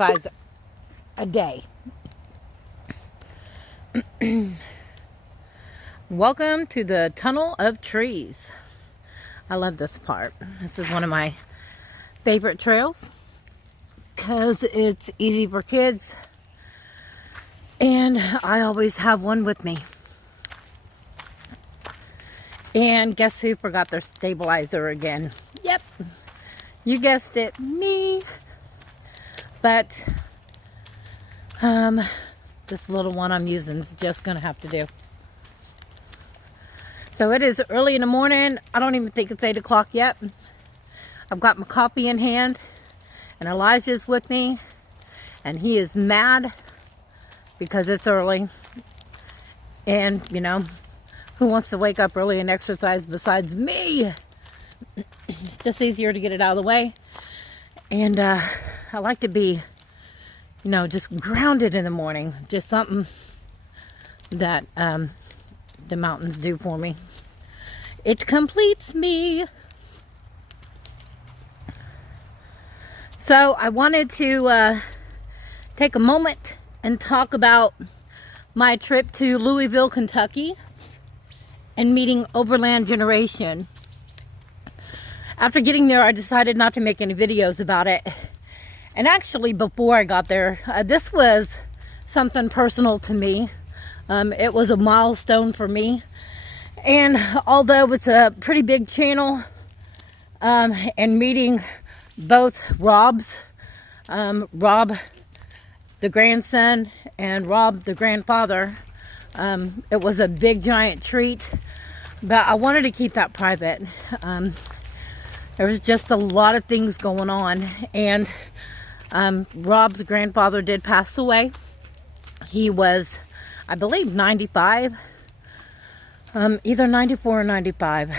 exercise a day. Welcome to the tunnel of trees. I love this part. This is one of my favorite trails because it's easy for kids, and I always have one with me. And guess who forgot their stabilizer again? Yep, you guessed it, me. But this little one I'm using is just gonna have to do. So it is early in the morning. I don't even think it's 8 o'clock yet. I've got my coffee in hand, and Elijah's with me, and he is mad because it's early. And you know, who wants to wake up early and exercise besides me? It's just easier to get it out of the way. And I like to be, you know, just grounded in the morning. Just something that the mountains do for me. It completes me. So I wanted to take a moment and talk about my trip to Louisville, Kentucky, and meeting Overland Generation. After getting there, I decided not to make any videos about it. And actually, before I got there, this was something personal to me. It was a milestone for me. And although it's a pretty big channel, and meeting both Robs, Rob the grandson and Rob the grandfather, it was a big giant treat. But I wanted to keep that private. There was just a lot of things going on, and Rob's grandfather did pass away. He was, I believe, 95, either 94 or 95.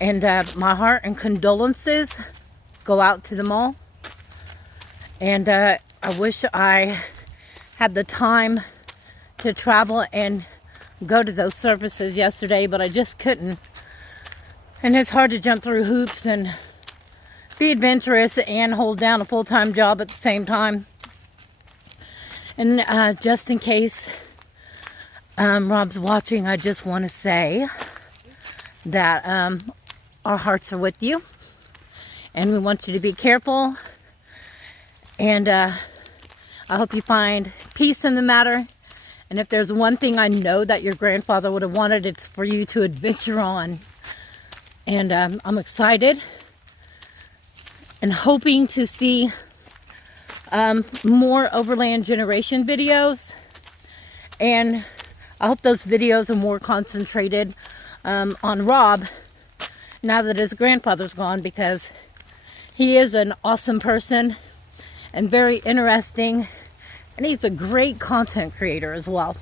And my heart and condolences go out to them all. And I wish I had the time to travel and go to those services yesterday, but I just couldn't. And it's hard to jump through hoops and be adventurous and hold down a full-time job at the same time. And just in case Rob's watching, I just want to say that our hearts are with you, and we want you to be careful. And I hope you find peace in the matter. And if there's one thing I know that your grandfather would have wanted, it's for you to adventure on. And I'm excited and hoping to see more Overland Generation videos. And I hope those videos are more concentrated on Rob now that his grandfather's gone, because he is an awesome person and very interesting, and he's a great content creator as well.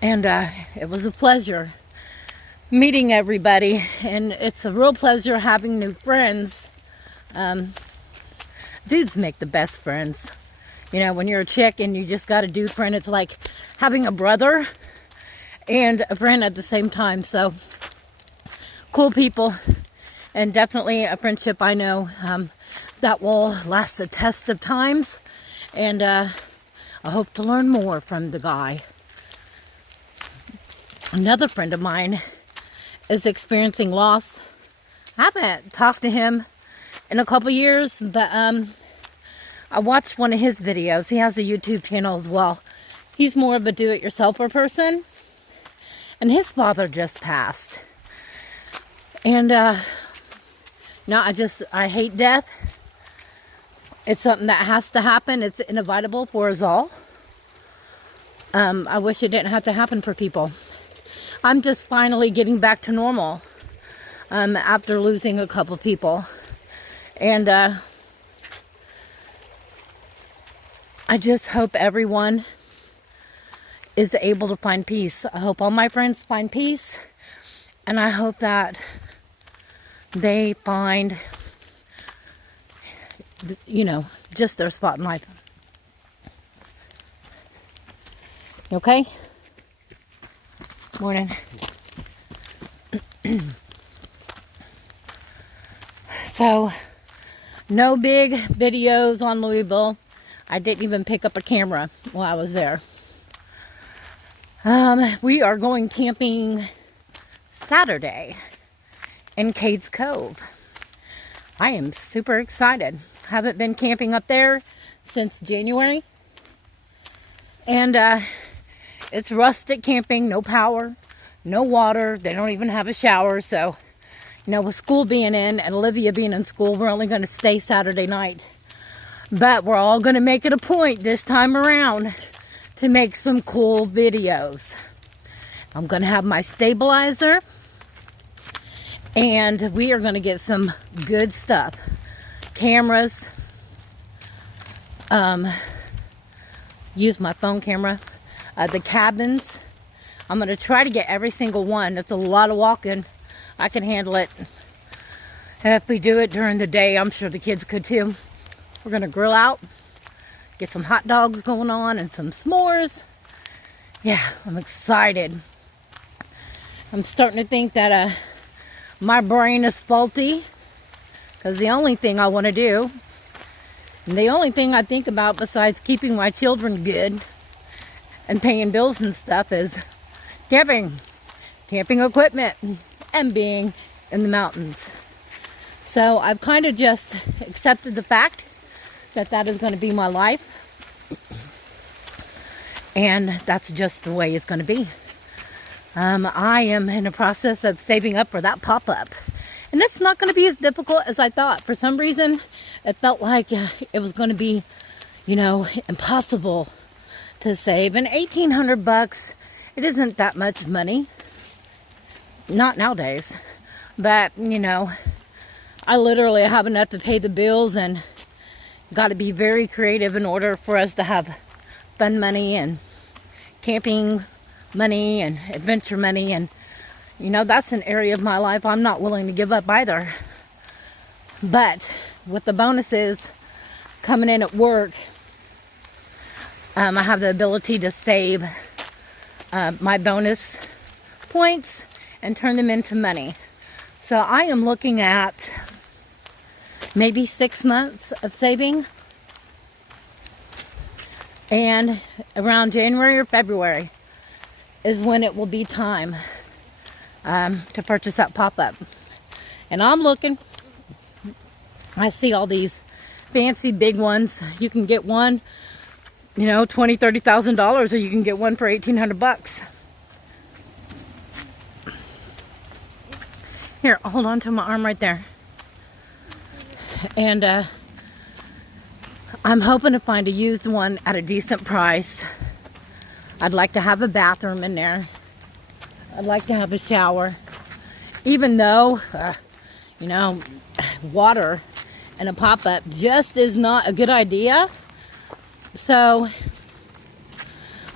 And it was a pleasure meeting everybody, and it's a real pleasure having new friends. Dudes make the best friends. You know, when you're a chick and you just got a dude friend, it's like having a brother and a friend at the same time. So, cool people, and definitely a friendship I know that will last the test of times. And I hope to learn more from the guy. Another friend of mine is experiencing loss. I haven't talked to him in a couple years, but I watched one of his videos. He has a YouTube channel as well. He's more of a do-it-yourselfer person, and his father just passed. And I hate death. It's something that has to happen. It's inevitable for us all. I wish it didn't have to happen for people. I'm just finally getting back to normal after losing a couple people. And I just hope everyone is able to find peace. I hope all my friends find peace. And I hope that they find, you know, just their spot in life. Okay? Morning. So, No big videos on Louisville. I didn't even pick up a camera while I was there. We are going camping Saturday in Cades Cove. I am super excited. Haven't been camping up there since January. And it's rustic camping, no power, no water. They don't even have a shower. So, you know, with school being in and Olivia being in school, we're only going to stay Saturday night. But we're all going to make it a point this time around to make some cool videos. I'm going to have my stabilizer. And we are going to get some good stuff. Cameras. Use my phone camera. The cabins. I'm going to try to get every single one. It's a lot of walking. I can handle it. If we do it during the day, I'm sure the kids could too. We're going to grill out. Get some hot dogs going on and some s'mores. Yeah, I'm excited. I'm starting to think that my brain is faulty. Because the only thing I want to do, and the only thing I think about besides keeping my children good and paying bills and stuff is camping equipment, and being in the mountains. So I've kind of just accepted the fact that that is going to be my life. And that's just the way it's going to be. I am in the process of saving up for that pop-up. And it's not going to be as difficult as I thought. For some reason, it felt like it was going to be, you know, impossible to save. And $1,800, it isn't that much money. Not nowadays. But, you know, I literally have enough to pay the bills and got to be very creative in order for us to have fun money and camping money and adventure money. And, you know, that's an area of my life I'm not willing to give up either. But with the bonuses coming in at work, I have the ability to save my bonus points and turn them into money. So I am looking at maybe 6 months of saving. And around January or February is when it will be time to purchase that pop-up. And I'm looking. I see all these fancy big ones. You can get one, you know, $20,000, $30,000, or you can get one for $1,800. Here, hold on to my arm right there. And I'm hoping to find a used one at a decent price. I'd like to have a bathroom in there. I'd like to have a shower. Even though, you know, water and a pop-up just is not a good idea. So,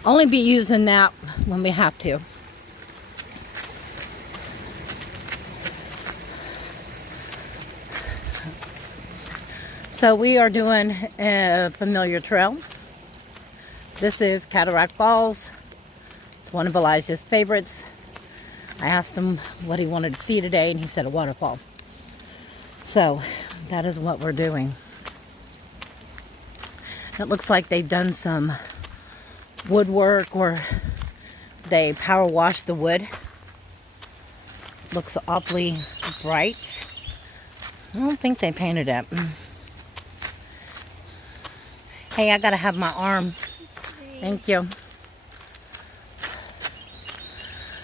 only be using that when we have to. So we are doing a familiar trail. This is Cataract Falls. It's one of Elijah's favorites. I asked him what he wanted to see today, and he said a waterfall. So that is what we're doing. It looks like they've done some woodwork, or they power washed the wood. Looks awfully bright. I don't think they painted it. Hey, I gotta have my arm. Thank you.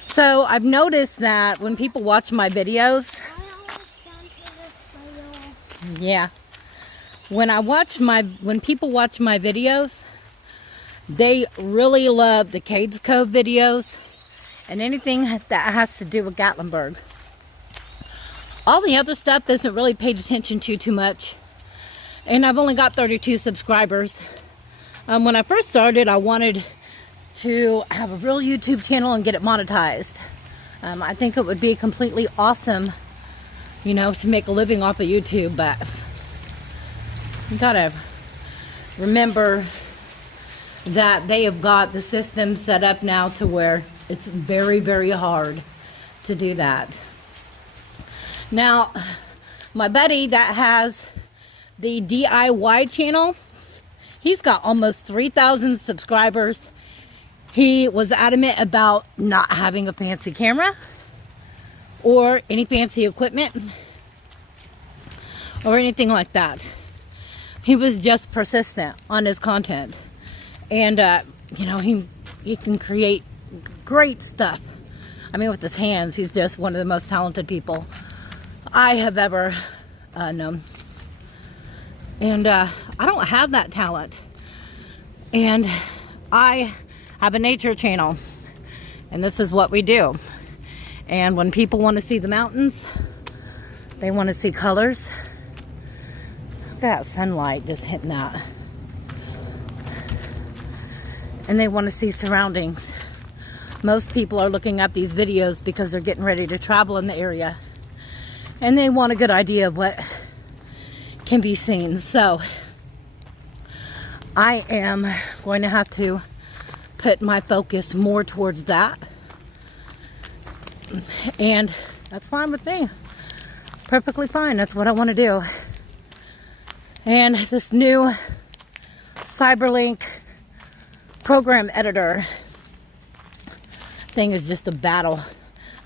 So I've noticed that when people watch my videos, yeah, when people watch my videos, they really love the Cades Cove videos and anything that has to do with Gatlinburg. All the other stuff isn't really paid attention to too much. And I've only got 32 subscribers. When I first started, I wanted to have a real YouTube channel and get it monetized. I think it would be completely awesome, you know, to make a living off of YouTube, but you gotta remember that they have got the system set up now to where it's very, very hard to do that. Now, my buddy that has the DIY channel. He's got almost 3,000 subscribers. He was adamant about not having a fancy camera or any fancy equipment or anything like that. He was just persistent on his content. And, you know, he can create great stuff. I mean, with his hands, he's just one of the most talented people I have ever known. And I don't have that talent. And I have a nature channel. And this is what we do. And when people want to see the mountains, they want to see colors. Look at that sunlight just hitting that. And they want to see surroundings. Most people are looking at these videos because they're getting ready to travel in the area. And they want a good idea of what can be seen. So I am going to have to put my focus more towards that. And that's fine with me. Perfectly fine. That's what I want to do. And this new Cyberlink program editor thing is just a battle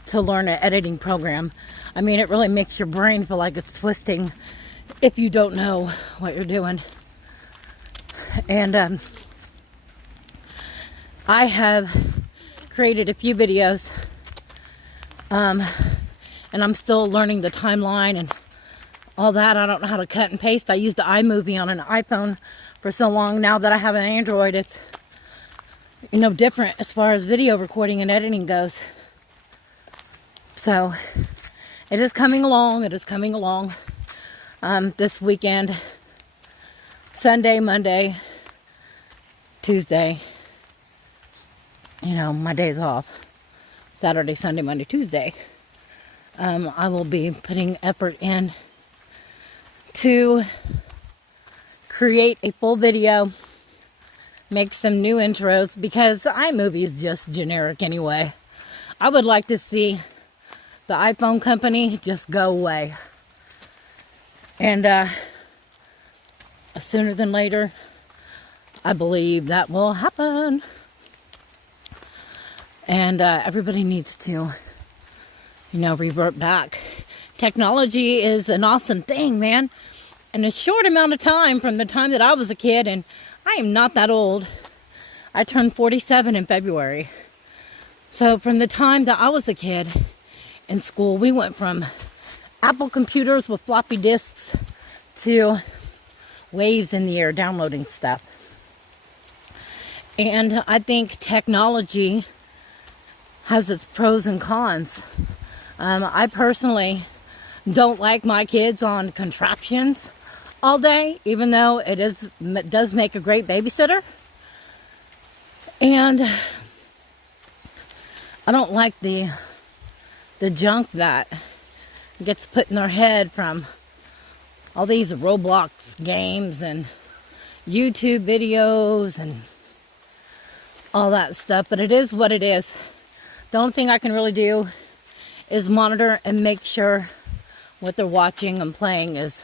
to learn an editing program. I mean, it really makes your brain feel like it's twisting if you don't know what you're doing. And I have created a few videos, and I'm still learning the timeline and all that. I don't know how to cut and paste. I used the iMovie on an iPhone for so long. Now that I have an Android, it's, you know, different as far as video recording and editing goes. So it is coming along. It is coming along. This weekend, Sunday, Monday, Tuesday, you know, my days off. Saturday, Sunday, Monday, Tuesday. I will be putting effort in to create a full video, make some new intros, because iMovie is just generic anyway. I would like to see the iPhone company just go away. And sooner than later, I believe that will happen. And everybody needs to, you know, revert back. Technology is an awesome thing, man. In a short amount of time, from the time that I was a kid, and I am not that old. I turned 47 in February. So from the time that I was a kid in school, we went from Apple computers with floppy disks to waves in the air downloading stuff. And I think technology has its pros and cons. I personally don't like my kids on contraptions all day, even though it does make a great babysitter. And I don't like the junk that gets put in their head from all these Roblox games and YouTube videos and all that stuff. But it is what it is. The only thing I can really do is monitor and make sure what they're watching and playing is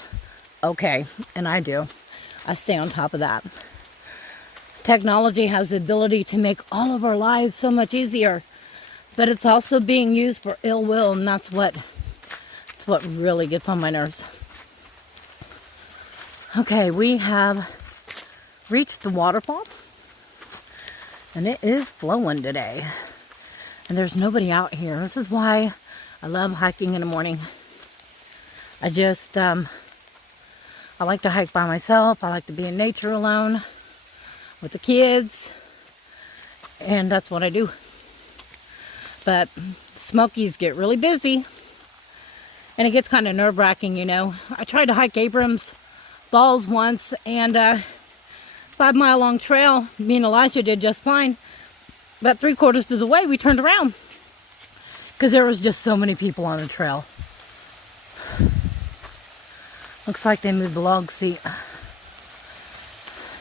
okay. And I do. I stay on top of that. Technology has the ability to make all of our lives so much easier. But it's also being used for ill will, and that's what really gets on my nerves. Okay, we have reached the waterfall. And it is flowing today. And there's nobody out here. This is why I love hiking in the morning. I just, I like to hike by myself. I like to be in nature alone with the kids. And that's what I do. But Smokies get really busy. And it gets kind of nerve-wracking, you know. I tried to hike Abrams Falls once, and 5-mile long trail, me and Elijah did just fine. About 3/4 of the way, we turned around because there was just so many people on the trail. Looks like they moved the log seat.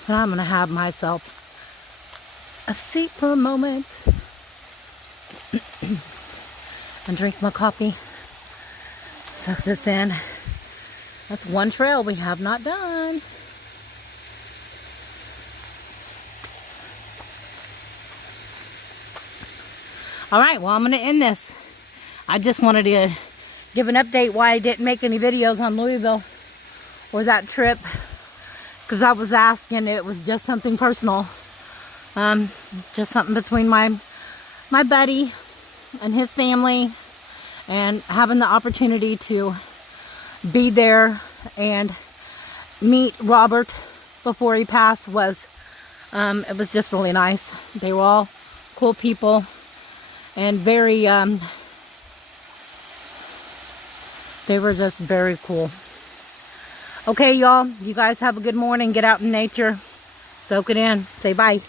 But I'm going to have myself a seat for a moment and drink my coffee. Suck this in. That's one trail we have not done. All right, well, I'm going to end this. I just wanted to give an update why I didn't make any videos on Louisville or that trip, because I was asking. It was just something personal, just something between my buddy and his family, and having the opportunity to be there and meet Robert before he passed was it was just really nice. They were all cool people and very they were just very cool. Okay, y'all, you guys have a good morning. Get out in nature, soak it in, say bye.